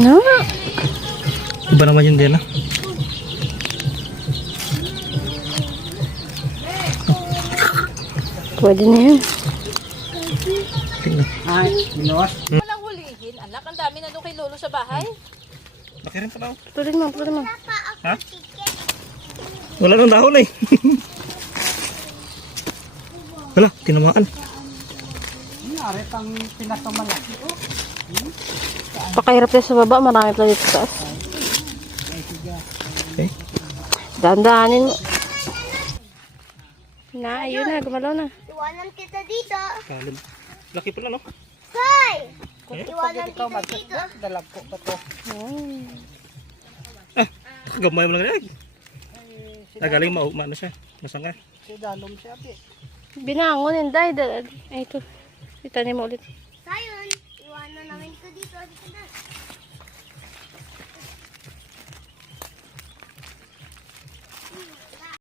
No? Iba naman yun din, ah. Pwede na yan. Tingnan. Ay, binuwas. Walang hulihin, anak. Ang dami na doon kay Lolo sa bahay. Laki rin pala, oh. Tuloy mo, tuloy mo. Ha? Wala nang dahon eh. Wala, tinamaan. Nangyari pang pinakamalaki. Pakahirap yan sa baba, marami pala dito sa taas. Okay. Dandahanin mo. Na, ayun na, gumalaw na. Iwanan kita dito. Kalim. Laki pala, no? Hoy! Eh? Iwanan kita dito. Dalag ko pa to. Gamay mo lang rin. Nagaling maano siya. Masangay. Si Dalom siya, ate. Binangon, hindi. Ay, ito. Itanim mo ulit.